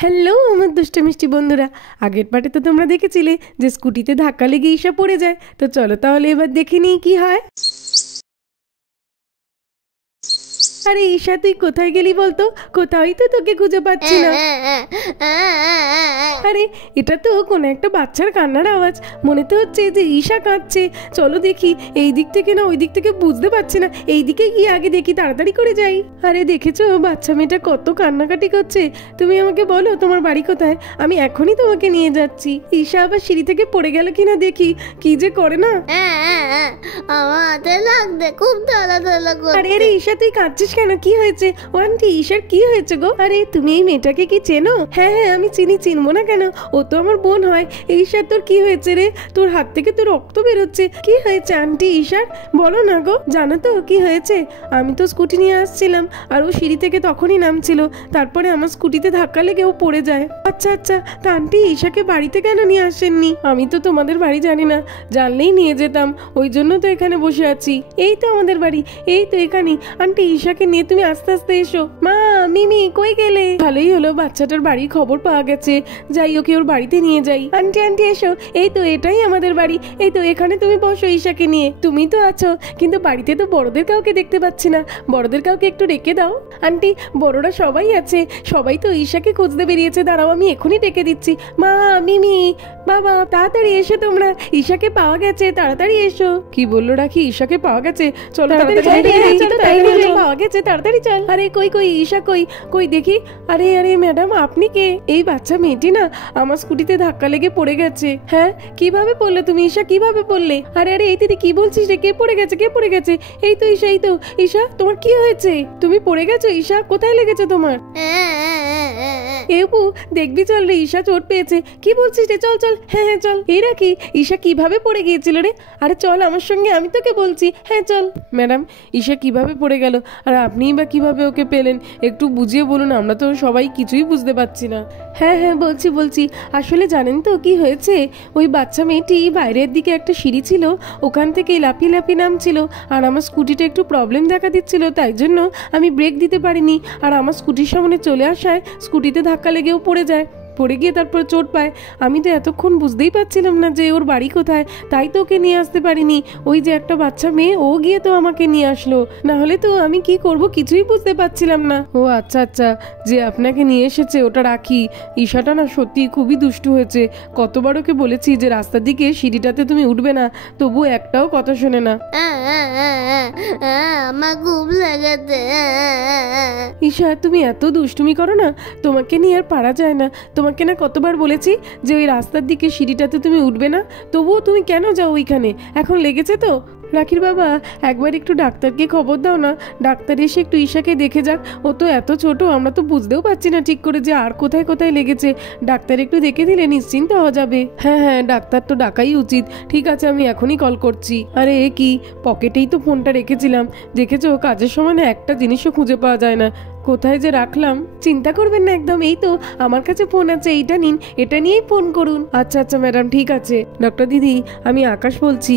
Hello আমার দুষ্ট মিষ্টি বন্ধুরা, আগের পার্টে তো তোমরা দেখেছিলে যে স্কুটিতে ধাক্কা লেগে ঈশা পড়ে যায়। তো চলো তাহলে এবার দেখে নিই কি হয়। আরে ঈশা, তুই কোথায় গেলি বলতো? কোথাওই তো তোকে খুঁজে পাচ্ছি না। আরে এটা তো কোনো একটা বাচ্চার কান্নার আওয়াজ, মনে তো হচ্ছে যে ঈশা কাঁদছে। চলো দেখি, এই দিক থেকে না ওই দিক থেকে বুঝতে পারছি না, এই দিকে গিয়ে আগে দেখি, তাড়াতাড়ি করে যাই। আরে দেখেছো বাচ্চা মেয়েটা কত কান্নাকাটি করছে। তুমি আমাকে বলো তোমার বাড়ি কোথায়, আমি এখনই তোমাকে নিয়ে যাচ্ছি। ঈশা আবার সিঁড়ি থেকে পড়ে গেল কিনা দেখি, কি যে করে না। আমার হাতে লাগছে, খুব জ্বালা করছে। আরে আরে ঈশা, তুই কাঁদছিস কেন? কি হয়েছে? ও আন্টি, ঈশার কি হয়েছে গো? আরে তুমি এই মেয়েটাকে কি চেনো? হ্যাঁ হ্যাঁ আমি চিনবো না কেন, ও তো আমার বোন হয়। ঈশা তোর কি হয়েছে রে? তোর হাত থেকে তো রক্ত বেরোচ্ছে, কি হয়েছে আন্টি ঈশার? বলো না গো, জানো তো কি হয়েছে? আমি তো স্কুটি নিয়ে আসছিলাম, আর ও সিঁড়ি থেকে তখনই নামছিল, তারপরে আমার স্কুটিতে ধাক্কা লেগে ও পড়ে যায়। আচ্ছা আচ্ছা, তা আন্টি ঈশাকে বাড়িতে কেন নিয়ে আসেননি? আমি তো তোমাদের বাড়ি জানি না, জানলেই নিয়ে যেতাম, ওই জন্য তো এখানে বসে আছি। এই তো আমাদের বাড়ি, এই তো এখানে। আন্টি ঈশাকে নিয়ে তুমি আস্তে আস্তে এসো। মা, মিমি কই গেলে? ভালোই হলো, বাচ্চাটার বাড়ির খবর পাওয়া গেছে, যাই ওকে ওর বাড়িতে নিয়ে যাই। আন্টি আন্টি এসো, এই তো এটাই আমাদের বাড়ি, এই তো এখানে তুমি বসো ঈশাকে নিয়ে। তুমি তো আছো, কিন্তু বাড়িতে তো বড়দের কাউকে দেখতে পাচ্ছি না, বড়দের কাউকে একটু ডেকে দাও। আন্টি বড়রা সবাই আছে, সবাই তো ঈশাকে খুঁজতে বেরিয়েছে, দাঁড়াও আমি এখনই ডেকে দিচ্ছি। মা, মিমি, বাবা তাড়াতাড়ি এসো তোমরা, ঈশাকে পাওয়া গেছে, তাড়াতাড়ি এসো। কি বললো রাখি, ঈশাকে পাওয়া গেছে? চলো পাওয়া গেছে, তাড়াতাড়ি চল। আরে কই কই ঈশা কই? কই দেখি। আরে আরে ম্যাডাম, আপনি কে? এই বাচ্চা মেয়েটি না আমার স্কুটিতে ধাক্কা লেগে পড়ে গেছে। হ্যাঁ, কিভাবে পড়লে তুমি ঈশা, কিভাবে পড়লে? আরে আরে এই দিদি কি বলছিস রে? কে পড়ে গেছে, কে পড়ে গেছে? এই তো ঈশা, এই তো ঈশা, তোমার কি হয়েছে? তুমি পড়ে গেছো ঈশা? কোথায় লেগেছে তোমার? এবু দেখবি, চল রে, ঈশা চোট পেয়েছে। কি বলছিস রে? চল চল, হ্যাঁ হ্যাঁ চল। এই রাখি, ঈশা কিভাবে পড়ে গিয়েছিল রে? আরে চল আমার সঙ্গে, আমি তোকে বলছি, হ্যাঁ চল। ম্যাডাম, ঈশা কিভাবে পড়ে গেল, আর আপনিই বা কিভাবে ওকে পেলেন? একটু বুঝিয়ে বলুন, আমরা তো সবাই কিছুই বুঝতে পারছি না। হ্যাঁ হ্যাঁ বলছি, আসলে জানেন তো কি হয়েছে, ওই বাচ্চা মেয়েটি বাইরের দিকে একটা সিঁড়ি ছিল, ওখান থেকে লাফিয়ে লাফিয়ে নামছিল, আর আমার স্কুটিটা একটু প্রবলেম দেখা দিচ্ছিল, তাই জন্য আমি ব্রেক দিতে পারিনি, আর আমার স্কুটির সামনে চলে আসায় স্কুটিতে ধাক্কা লেগেও পড়ে যায়, পড়ে গিয়ে তারপর চোট পায়। আমি তো এতক্ষণ বুঝতেই পারছিলাম না যে ওর বাড়ি কোথায়, তাই তো ওকে নিয়ে আসতে পারিনি। ওই যে একটা বাচ্চা মেয়ে, ও গিয়ে তো আমাকে নিয়ে আসলো, না হলে তো আমি কি করব কিছুই বুঝতে পারছিলাম না। ও আচ্ছা আচ্ছা, যে আপনাকে নিয়ে এসেছে ওটা রাখি। ঈশাটা না সত্যি খুবই দুষ্টু হয়েছে, কতবার ওকে বলেছি যে রাস্তার দিকে সিঁড়িটাতে তুমি উঠবে না, তবু একটাও কথা শোনে না। আমার খুব লেগেছে। ঈশা তুমি এত দুষ্টুমি করো না, তোমাকে নিয়ে আর পারা যায় না। তোমাকে না কতবার বলেছি যে ওই রাস্তার দিকে সিঁড়িটাতে তুমি উঠবে না, তবুও তুমি কেন যাও ওইখানে? এখন লেগেছে তো? রাখির বাবা, একবার একটু ডাক্তারকে খবর দাও না, ডাক্তার এসে একটু ঈশাকে দেখে যাক। ও তো এত ছোট, আমরা তো বুঝতেও পারছি না ঠিক করে যে আর কোথায় কোথায় লেগেছে। ডাক্তার একটু দেখে দিলে নিশ্চিন্ত হওয়া যাবে। হ্যাঁ হ্যাঁ, ডাক্তার তো ডাকাই উচিত। ঠিক আছে, আমি এখনই কল করছি। আরে এ কি, পকেটেই তো ফোনটা রেখেছিলাম, দেখেছো কাজের সময় না একটা জিনিসও খুঁজে পাওয়া যায় না, কোথায় যে রাখলাম। চিন্তা করবেন না একদম, এই তো আমার কাছে ফোন আছে, এইটা নিন, এটা নিয়েই ফোন করুন। আচ্ছা আচ্ছা ম্যাডাম, ঠিক আছে। ডক্টর দিদি, আমি আকাশ বলছি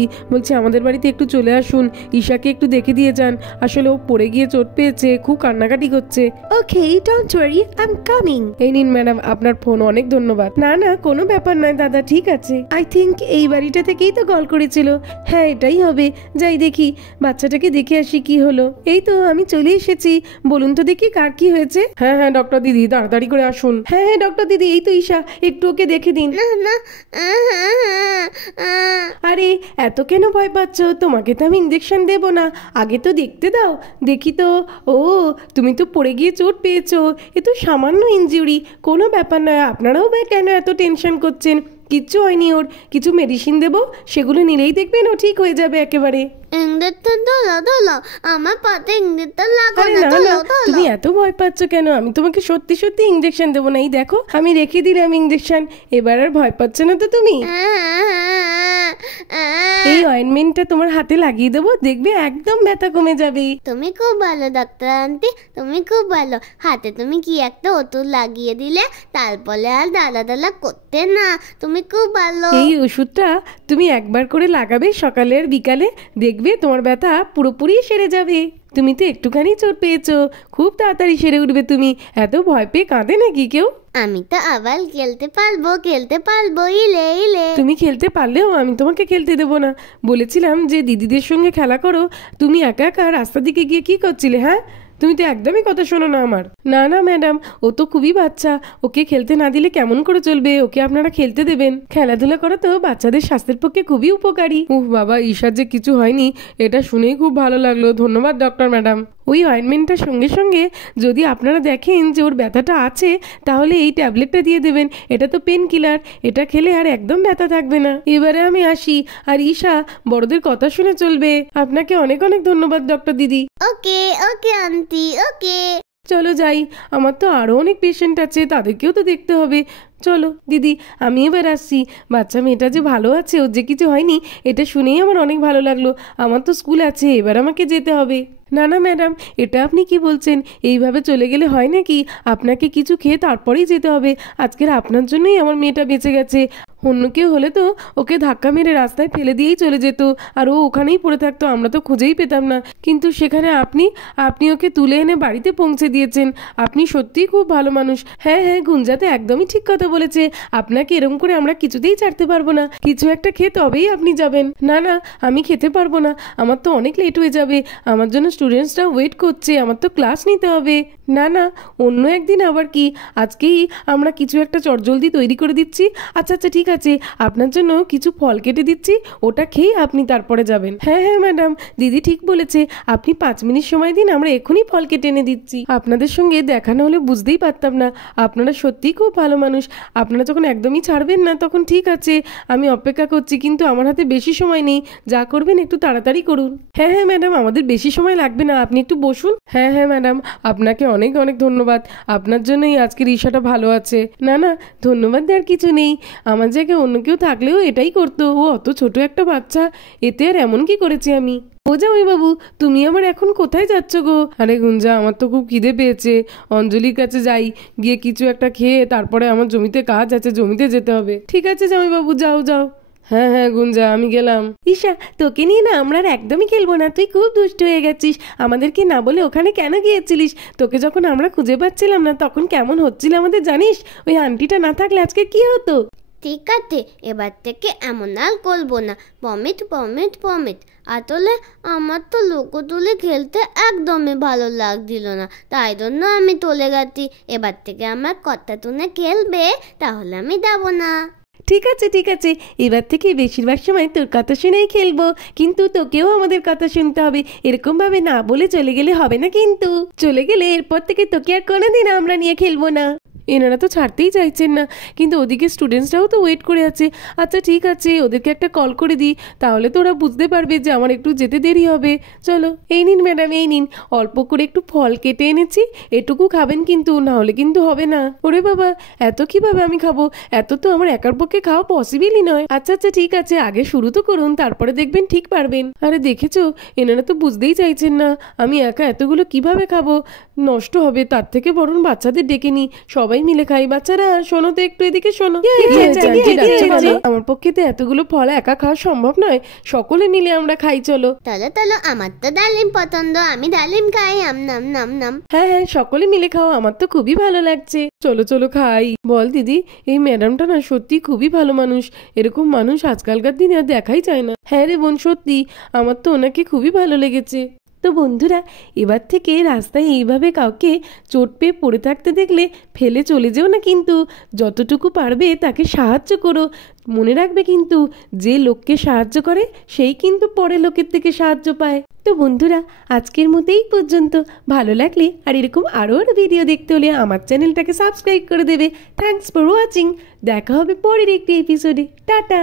আমাদের বাড়িতে একটু চলে আসুন, ঈশাকে একটু দেখে দিয়ে যান। আসলে ও পড়ে গিয়ে চোট পেয়েছে, খুব কান্নাকাটি করছে। Okay, don't worry, I am coming. এই নিন ম্যাডাম আপনার ফোন, অনেক ধন্যবাদ। না না, কোনো ব্যাপার নয় দাদা, ঠিক আছে। আই থিঙ্ক এই বাড়িটা থেকেই তো কল করেছিল। হ্যাঁ এটাই হবে, যাই দেখি, বাচ্চাটাকে দেখে আসি কি হলো। এই তো আমি চলে এসেছি, বলুন তো দেখি কার কি হয়েছে। হ্যাঁ হ্যাঁ ডক্টর দিদি, তাড়াতাড়ি করে আসুন। হ্যাঁ হ্যাঁ ডক্টর দিদি, এই তো ঈশা, একটু ওকে দেখে দিন। আরে এত কেন ভয় পাচ্ছ? তোমাকে তো আমি ইঞ্জেকশন দেব না, আগে তো দেখতে দাও, দেখি তো। ও, তুমি তো পড়ে গিয়ে চোট পেয়েছো, এ তো সামান্য ইনজুরি, কোনো ব্যাপার নয়। আপনারাও বা কেন এত টেনশন করছেন? কিচ্ছু হয়নি ওর, কিছু মেডিসিন দেবো, সেগুলো নিলেই দেখবেন ও ঠিক হয়ে যাবে একেবারে। আমার পাতে ইঞ্জেকশন লাগবে না, তুমি এত ভয় পাচ্ছ কেন? আমি তোমাকে সত্যি সত্যি ইঞ্জেকশন দেবো না, এই দেখো আমি রেখে দিলাম ইঞ্জেকশন। এবার আর ভয় পাচ্ছ না তো তুমি? এই অয়েন্টমেন্টটা তোমার হাতে লাগিয়ে দেবো, দেখবে একদম ব্যথা কমে যাবে। তুমি খুব ভালো ডাক্তার আন্টি, তুমি খুব ভালো। হাতে তুমি কি একটা ওষুধ লাগিয়ে দিলে, তারপরে আর দালা করতে না। তুমি খুব ভালো। এই ওষুধটা তুমি একবার করে লাগাবে সকালে আর বিকালে, দেখবে তোমার ব্যথা পুরোপুরি সেরে যাবে। তুমি তো একটুখানি চোট পেয়েছো, খুব তাড়াতাড়ি সেরে উঠবে তুমি। এত ভয় পেয়ে কাঁদে নাকি কেউ? আমি তো আবার খেলতে পারবো ইলে ইলে। তুমি খেলতে পারলেও আমি তোমাকে খেলতে দেবো না। বলেছিলাম যে দিদিদের সঙ্গে খেলা করো, তুমি একা একা রাস্তার দিকে গিয়ে কি করছিলে? হ্যাঁ, তুমি তো একদমই কথা শোনো না আমার। না না ম্যাডাম, ও তো খুবই বাচ্চা, ওকে খেলতে না দিলে কেমন করে চলবে? ওকে আপনারা খেলতে দেবেন। খেলাধুলা করা তো বাচ্চাদের স্বাস্থ্যের পক্ষে খুবই উপকারী। উহ বাবা, ঈশার যে কিছু হয়নি এটা শুনেই খুব ভালো লাগলো। ধন্যবাদ ডক্টর ম্যাডাম। ওই অয়েনমেন্টটার সঙ্গে সঙ্গে যদি আপনারা দেখেন যে ওর ব্যথাটা আছে, তাহলে এই ট্যাবলেটটা দিয়ে দেবেন। এটা তো পেন কিলার, এটা খেলে আর একদম ব্যথা থাকবে না। এবারে আমি আসি। আর ঈশা, বড়দের কথা শুনে চলবে। আপনাকে অনেক অনেক ধন্যবাদ ডক্টর দিদি। ওকে ওকে আন্টি ওকে। চলো যাই, আমার তো আরও অনেক পেশেন্ট আছে, তাদেরকেও তো দেখতে হবে। চলো দিদি, আমি এবার আসছি। বাচ্চা মেয়েটা যে ভালো আছে, ওর যে কিছু হয়নি, এটা শুনেই আমার অনেক ভালো লাগলো। আমার তো স্কুল আছে, এবার আমাকে যেতে হবে। না না ম্যাডাম, এটা আপনি কি বলছেন? এইভাবে চলে গেলে হয় নাকি? আপনাকে কিছু খেয়ে তারপরেই যেতে হবে। আজকের আপনার জন্যই আমার মেয়েটা বেঁচে গেছে। অন্য কেউ হলে তো ওকে ধাক্কা মেরে রাস্তায় ফেলে দিয়েই চলে যেত, আর ও ওখানেই পড়ে থাকতো, আমরা তো খুঁজেই পেতাম না। কিন্তু সেখানে আপনি ওকে তুলে এনে বাড়িতে পৌঁছে দিয়েছেন। আপনি সত্যিই খুব ভালো মানুষ। হ্যাঁ হ্যাঁ, গুঞ্জাতে একদমই ঠিক কথা বলেছে। আপনাকে এরকম করে আমরা কিছুতেই ছাড়তে পারবো না। কিছু একটা খেয়ে তবেই আপনি যাবেন। না না, আমি খেতে পারবো না, আমার তো অনেক লেট হয়ে যাবে। আমার জন্য স্টুডেন্টসরা ওয়েট করছে, আমার তো ক্লাস নিতে হবে। না না, অন্য একদিন আবার কি, আজকেই আমরা কিছু একটা চটজলদি তৈরি করে দিচ্ছি। আচ্ছা আচ্ছা ঠিক আছে, আপনার জন্য কিছু ফল কেটে দিচ্ছি, ওটা খেয়ে আপনি তারপরে যাবেন। হ্যাঁ হ্যাঁ ম্যাডাম, দিদি ঠিক বলেছে। আপনি 5 মিনিট সময় দিন, আমরা এখনই ফল কেটে এনে দিচ্ছি। আপনাদের সঙ্গে দেখা না হলে বুঝতেই পারতাম না। আপনারা সত্যিই খুব ভালো মানুষ। আপনারা যখন একদমই ছাড়বেন না, তখন ঠিক আছে, আমি অপেক্ষা করছি। কিন্তু আমার হাতে বেশি সময় নেই, যা করবেন একটু তাড়াতাড়ি করুন। হ্যাঁ হ্যাঁ ম্যাডাম, আমাদের বেশি সময় লাগবে না, আপনি একটু বসুন। হ্যাঁ হ্যাঁ ম্যাডাম, আপনাকে অনেক অনেক ধন্যবাদ। আপনার জন্যই আজকের ঈশাটা ভালো আছে। না না, ধন্যবাদ দেওয়ার কিছু নেই। আমার জায়গায় অন্য কেউ থাকলেও এটাই করতো। ও অত ছোট একটা বাচ্চা, এতে আর এমন কি করেছি আমি? ও জামাই বাবু, তুমি আমার এখন কোথায় যাচ্ছ গো? আরে গুঞ্জা, আমার তো খুব খিদে পেয়েছে। অঞ্জলির কাছে যাই, গিয়ে কিছু একটা খেয়ে তারপরে আমার জমিতে কাজ আছে, জমিতে যেতে হবে। ঠিক আছে জামাই বাবু, যাও যাও। হ্যাঁ হ্যাঁ গুঞ্জা, আমি গেলাম। ঈশা, তোকে নিয়ে না আমরা আর একদমই খেলবো না। তুই খুব দুষ্ট হয়ে গেছিস। আমাদেরকে না বলে ওখানে কেন গিয়েছিলিস? তোকে যখন আমরা খুঁজে পাচ্ছিলাম না, তখন কেমন হচ্ছিল আমাদের জানিস? ওই আন্টিটা না থাকলে আজকে কি হতো? ঠিক আছে, এবার থেকে এমন আর করবো না। পমিট। আসলে আমার তো লোকো তুলে খেলতে একদমই ভালো লাগছিল না, তাই জন্য আমি চলে গেছি। এবার থেকে আমার কথা শুনে খেলবে, তাহলে আমি যাবো না। ঠিক আছে, এবার থেকে বেশিরভাগ সময় তোর কথা শুনেই খেলবো। কিন্তু তোকেও আমাদের কথা শুনতে হবে। এরকম ভাবে না বলে চলে গেলে হবে না। কিন্তু চলে গেলে এরপর থেকে তোকে আর কোনোদিন আমরা নিয়ে খেলবো না। এনারা তো ছাড়তেই চাইছেন না, কিন্তু ওদিকে স্টুডেন্টসরাও তো ওয়েট করে আছে। আচ্ছা ঠিক আছে, ওদেরকে একটা কল করে দিই, তাহলে তো ওরা বুঝতে পারবে যে আমার একটু যেতে দেরি হবে। চলো, এই নিন ম্যাডাম, এই নিন, অল্প করে একটু ফল কেটে এনেছি, এটুকু খাবেন কিন্তু, না হলে কিন্তু হবে না। ওরে বাবা, এত কিভাবে আমি খাবো? এত তো আমার একার পক্ষে খাওয়া পসিবলই নয়। আচ্ছা আচ্ছা ঠিক আছে, আগে শুরু তো করুন, তারপরে দেখবেন ঠিক পারবেন। আরে দেখেছো, এনারা তো বুঝতেই চাইছেন না, আমি একা এতগুলো কিভাবে খাবো, নষ্ট হবে। তার থেকে বরং বাচ্চাদের ডেকে নি, সবাই মিলে খাই। বাচ্চারা শোনো তো, একটু এদিকে শোনো। আমার পক্ষে তো এতগুলো ফল একা খাওয়া সম্ভব নয়, সকলে মিলে আমরা খাই। চলো। চলো, আমার তো ডালিম পছন্দ, আমি ডালিম খাই। নাম। হ্যাঁ হ্যাঁ, সকলে মিলে খাও, আমার তো খুবই ভালো লাগছে। চলো চলো খাই। বল দিদি, এই ম্যাডামটা না সত্যি খুবই ভালো মানুষ। এরকম মানুষ আজকালকার দিনে আর দেখাই যায় না। হ্যাঁ রে বোন, সত্যি আমার তো ওনাকে খুবই ভালো লেগেছে। তো বন্ধুরা, এবার থেকে রাস্তায় এইভাবে কাউকে চোট পেয়ে পড়ে থাকতে দেখলে ফেলে চলে যেও না, কিন্তু যতটুকু পারবে তাকে সাহায্য করো। মনে রাখবে কিন্তু, যে লোককে সাহায্য করে সেই কিন্তু পরের লোকের থেকে সাহায্য পায়। তো বন্ধুরা, আজকের মতো এই পর্যন্ত। ভালো লাগলে আর এরকম আরও ভিডিও দেখতে হলে আমার চ্যানেলটাকে সাবস্ক্রাইব করে দেবে। Thanks for watching. দেখা হবে পরের একটি এপিসোডে। টাটা।